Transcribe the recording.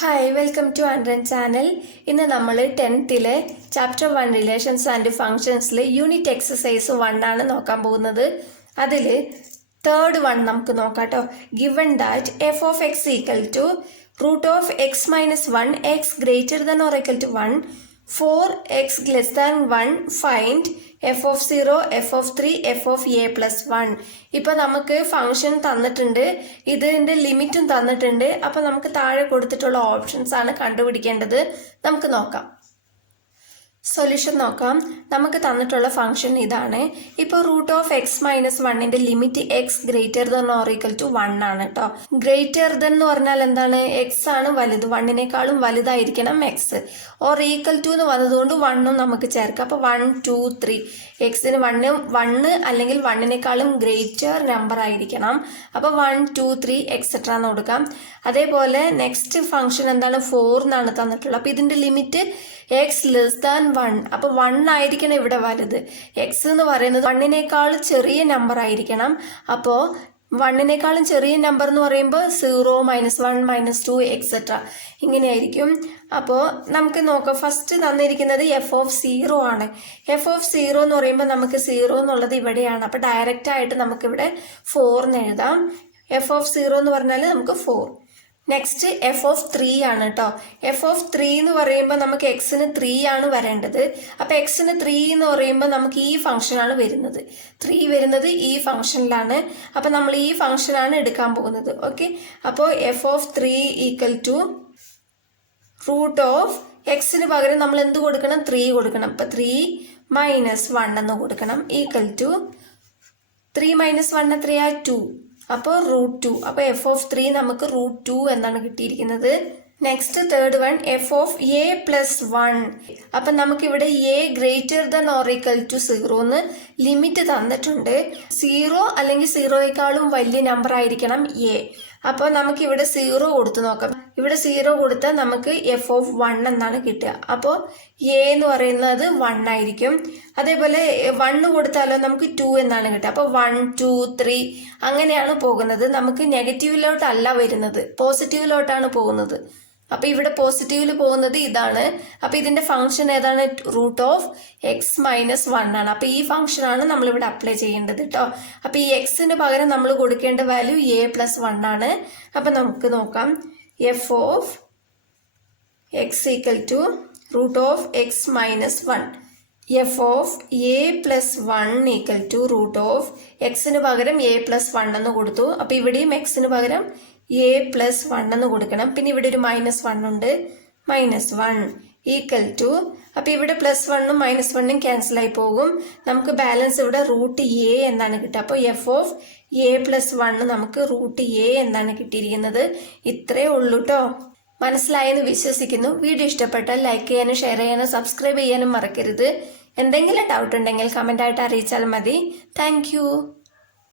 Hi welcome to ആൻഡ്രൻ channel. ഇന്ന് നമ്മൾ 10th ചാപ്റ്റർ 1 റിലേഷൻസ് ആൻഡ് ഫങ്ഷൻസിൽ യൂണിറ്റ് എക്സസൈസ് 1 ആണ് നോക്കാൻ പോകുന്നത്. അതിൽ തേർഡ് വൺ നമുക്ക് നോക്കാം കേട്ടോ. Given that f of x equal to root of x minus 1 x greater than or equal to 1 4 x less than 1 find f of 0 f of 3 f of a plus 1. ഇപ്പൊ നമുക്ക് function തന്നിട്ടുണ്ട്, ഇതിന്റെ ലിമിറ്റും തന്നിട്ടുണ്ട്. അപ്പൊ നമുക്ക് താഴെ കൊടുത്തിട്ടുള്ള ഓപ്ഷൻസ് ആണ് കണ്ടുപിടിക്കേണ്ടത്. നമുക്ക് നോക്കാം. സൊല്യൂഷൻ നോക്കാം. നമുക്ക് തന്നിട്ടുള്ള ഫംഗ്ഷൻ ഇതാണ്. ഇപ്പോൾ റൂട്ട് ഓഫ് എക്സ് മൈനസ് 1ന്റെ limit x greater than or equal to 1 ആണ് കേട്ടോ. ഗ്രേറ്റർ ദൻ എന്ന് പറഞ്ഞാൽ എന്താണ്? എക്സ് ആണ് വലുത്, 1നേക്കാളും വലുതായിരിക്കണം എക്സ്. ഓർ ഈക്വൽ ടു എന്ന് വന്നതുകൊണ്ട് 1ഉം നമുക്ക് ചേർക്കാം. അപ്പോൾ 1 2 3 എക്സിന് 1 അല്ലെങ്കിൽ 1നേക്കാളും ഗ്രേറ്റർ നമ്പർ ആയിരിക്കണം. അപ്പോൾ 1 2 3 എക്സെട്ര എന്ന് കൊടുക്കാം. അതേപോലെ നെക്സ്റ്റ് ഫംഗ്ഷൻ എന്താണ്? 4 എന്നാണ് തന്നിട്ടുള്ളത്. അപ്പോൾ ഇതിന്റെ ലിമിറ്റ് എക്സ് ലെസ് ദാൻ 1. അപ്പോൾ 1 ആയിരിക്കണം ഇവിടെ വലുത്. എക്സ് എന്ന് പറയുന്നത് 1നേക്കാൾ ചെറിയ നമ്പർ ആയിരിക്കണം. അപ്പോൾ 1നേക്കാളും ചെറിയ നമ്പർ എന്ന് പറയുമ്പോൾ 0 -1 -2 എക്സെട്ര ഇങ്ങനെയായിരിക്കും. അപ്പോൾ നമുക്ക് നോക്കാം. ഫസ്റ്റ് തന്നിരിക്കുന്നത് എഫ് ഓഫ് 0 ആണ്. എഫ് ഓഫ് 0 എന്ന് പറയുമ്പോൾ നമുക്ക് 0 എന്നുള്ളത് ഇവിടെയാണ്. അപ്പോൾ ഡയറക്റ്റ് ആയിട്ട് നമുക്കിവിടെ 4 എന്ന് എഴുതാം. എഫ് ഓഫ് 0 എന്ന് പറഞ്ഞാൽ നമുക്ക് 4. നെക്സ്റ്റ് എഫ് ഓഫ് 3 ആണ് കേട്ടോ. എഫ് ഓഫ് 3 എന്ന് പറയുമ്പോൾ നമുക്ക് എക്സിന് 3 ആണ് വരേണ്ടത്. അപ്പൊ എക്സിന് 3 എന്ന് പറയുമ്പോൾ നമുക്ക് ഈ ഫംഗ്ഷൻ ആണ് വരുന്നത്. 3 വരുന്നത് ഈ ഫംഗ്ഷനിലാണ്. അപ്പൊ നമ്മൾ ഈ ഫംഗ്ഷൻ ആണ് എടുക്കാൻ പോകുന്നത്. ഓക്കെ, അപ്പോൾ f of 3 equal to root of എക്സിന് പകരം നമ്മൾ എന്ത് കൊടുക്കണം? 3 കൊടുക്കണം. അപ്പൊ 3 - 1 എന്ന് കൊടുക്കണം. ഈക്വൽ ടു 3 - 1 എത്രയാ? 2. അപ്പോൾ റൂട്ട് 2. അപ്പോൾ എഫ് ഓഫ് 3 നമുക്ക് റൂട്ട് 2 എന്നാണ് കിട്ടിയിരിക്കുന്നത്. Next third one f of a plus 1. അപ്പൊ നമുക്കിവിടെ a greater than or equal to 0 എന്ന് ലിമിറ്റ് തന്നിട്ടുണ്ട്. 0 അല്ലെങ്കിൽ 0യേക്കാളും വലിയ നമ്പർ ആയിരിക്കണം എ. അപ്പോൾ നമുക്ക് ഇവിടെ 0 കൊടുത്തു നോക്കാം. ഇവിടെ 0 കൊടുത്താൽ നമുക്ക് എഫ് ഓഫ് 1 എന്നാണ് കിട്ടുക. അപ്പോൾ എ എന്ന് പറയുന്നത് 1 ആയിരിക്കും. അതേപോലെ 1 കൊടുത്താലോ നമുക്ക് 2 എന്നാണ് കിട്ടുക. അപ്പോൾ 1 2 3 അങ്ങനെയാണ് പോകുന്നത്. നമുക്ക് നെഗറ്റീവിലോട്ടല്ല വരുന്നത്, പോസിറ്റീവിലോട്ടാണ് പോകുന്നത്. അപ്പൊ ഇവിടെ പോസിറ്റീവില് പോകുന്നത് ഇതാണ്. അപ്പൊ ഇതിന്റെ ഫംഗ്ഷൻ ഏതാണ്? റൂട്ട് ഓഫ് എക്സ് മൈനസ് 1 ആണ്. അപ്പൊ ഈ ഫംഗ്ഷൻ ആണ് നമ്മൾ ഇവിടെ അപ്ലൈ ചെയ്യേണ്ടത് കേട്ടോ. അപ്പൊ ഈ എക്സിന് പകരം നമ്മൾ കൊടുക്കേണ്ട വാല്യൂ എ പ്ലസ് 1 ആണ്. അപ്പൊ നമുക്ക് നോക്കാം. F of x equal to root of x minus 1. F of a plus 1 equal to root of എക്സിന് പകരം എ പ്ലസ് 1 എന്ന് കൊടുത്തു. അപ്പൊ ഇവിടെയും എക്സിന് പകരം എ പ്ലസ് 1 എന്ന് കൊടുക്കണം. പിന്നെ ഇവിടെ ഒരു -1 ഉണ്ട്. -1 ഈക്വൽ ടു, അപ്പൊ ഇവിടെ +1ഉം -1ഉം ക്യാൻസൽ ആയി പോകും. നമുക്ക് ബാലൻസ് ഇവിടെ റൂട്ട് എ എന്നാണ് കിട്ടുക. അപ്പോൾ എഫ് ഓഫ് എ പ്ലസ് 1 നമുക്ക് റൂട്ട് എ എന്നാണ് കിട്ടിയിരിക്കുന്നത്. ഇത്രേ ഉള്ളൂ കേട്ടോ. മനസ്സിലായെന്ന് വിശ്വസിക്കുന്നു. വീഡിയോ ഇഷ്ടപ്പെട്ടാൽ ലൈക്ക് ചെയ്യാനും ഷെയർ ചെയ്യാനും സബ്സ്ക്രൈബ് ചെയ്യാനും മറക്കരുത്. എന്തെങ്കിലും ഡൗട്ട് ഉണ്ടെങ്കിൽ കമന്റ് ആയിട്ട് അറിയിച്ചാൽ മതി. താങ്ക്